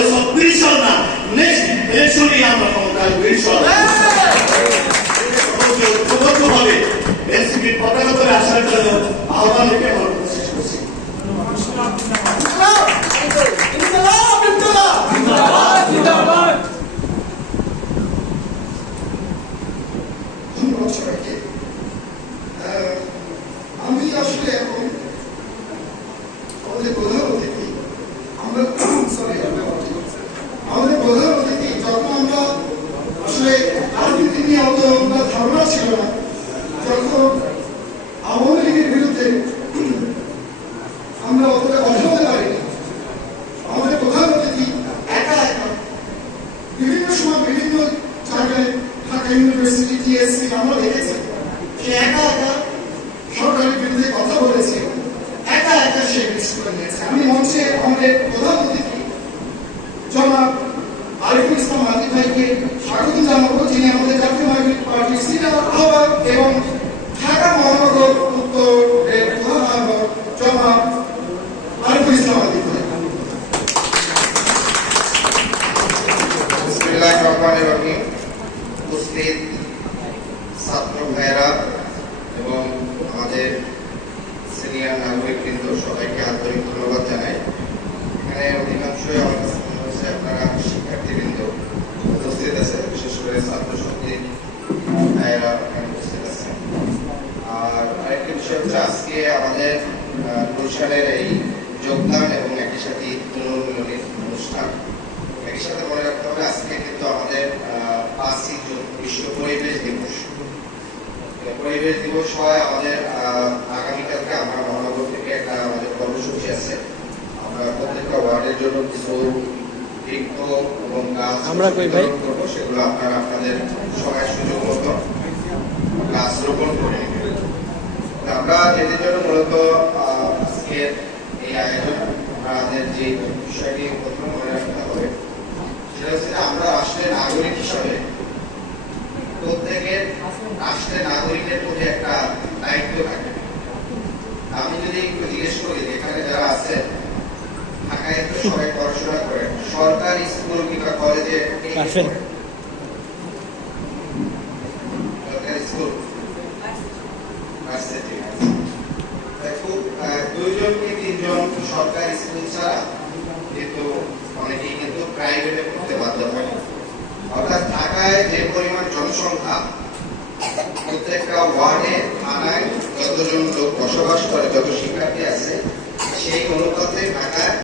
তাহলে 26 সাল না, নেক্সট ইলেকশনই আমরা ক্ষমতা আসবো ইনশাআল্লাহ। ঐক্যবদ্ধভাবে এনসিপির পতাকা ধরে আসার জন্য আহ্বান রেখে আমরা কোশিশ করছি। আমি আসলে এখন আমাদের প্রধান অতিথি আমাদের প্রধান অতিথি যখন আমরা আসলে রাজনীতি নিয়ে অত ধারণা ছিল না, যখন আওয়ামী লীগের বিরুদ্ধে আমরা অতটা কথা বলতে পারিনি, আমাদের প্রধান অতিথি একা একা বিভিন্ন সময় বিভিন্ন জায়গায় ঢাকা ইউনিভার্সিটি টিএসসি আমরা দেখেছি সে একা একা সরকারের বিরুদ্ধে কথা বলেছে, একা একা সে রিস্ক করে নিয়েছে। আমি মঞ্চে আমাদের প্রধান অতিথি জনাব আরিফুল ইসলাম আদি ভাইকে স্বাগত জানাবো, যিনি আমাদের জাতীয় নাগরিক পার্টির সিনিয়র আহ্বায়ক এবং ঢাকা মহানগর উত্তরের প্রধান আহ্বায়ক জনাব আরিফুল ইসলাম আদি ভাই। বিসমিল্লাহির রহমানির রহিম। উপস্থিত ছাত্র ভাইয়েরা এবং আমাদের সিনিয়র নাগরিকবৃন্দ সবাইকে আন্তরিক ধন্যবাদ জানাই। এখানে অধিকাংশই আমার কাছে মনে হচ্ছে আপনারা শিক্ষার্থীবৃন্দ উপস্থিত আছে, বিশেষ করে ছাত্র শক্তির ভাইয়েরা এখানে উপস্থিত আছে। আর আরেকটি বিষয় হচ্ছে আজকে আমাদের গুলশানের এই যোগদান এবং একই সাথে পুনর্মিলনীর অনুষ্ঠান। একই সাথে মনে রাখতে হবে আজকে কিন্তু আমাদের 5ই জুন বিশ্ব পরিবেশ দিবস। পরিবেশ দিবস হয় আমাদের আগামীকালকে আমরা মহানগর থেকে একটা আমাদের কর্মসূচি আছে, আমরা প্রত্যেকটা ওয়ার্ডের জন্য কিছু বৃক্ষ এবং গাছ করবো, সেগুলো আপনারা আপনাদের সবাই সুযোগ মতো গাছ রোপণ করে নেবেন। আমরা এদের জন্য মূলত আজকের এই আয়োজন, আমাদের যে বিষয়টি প্রথম মনে রাখতে হবে সেটা হচ্ছে আমরা রাষ্ট্রের নাগরিক হিসাবে প্রত্যেকের রাষ্ট্রের নাগরিকের প্রতি একটা দায়িত্ব থাকে। আমি যদি একটু জিজ্ঞেস করি এখানে যারা আছে ঢাকায় তো সবাই পড়াশোনা করে, সরকারি স্কুল কিংবা কলেজে সরকারি স্কুল খুব 2জন কি 3জন সরকারি স্কুল ছাড়া কিন্তু অনেকেই কিন্তু প্রাইভেটে পড়তে বাধ্য হয়। অর্থাৎ ঢাকায় যে পরিমাণ জনসংখ্যা, প্রত্যেকটা ওয়ার্ডে থানায় যতজন লোক বসবাস করে, যত শিক্ষার্থী আছে, সেই অনুপাতে ঢাকায়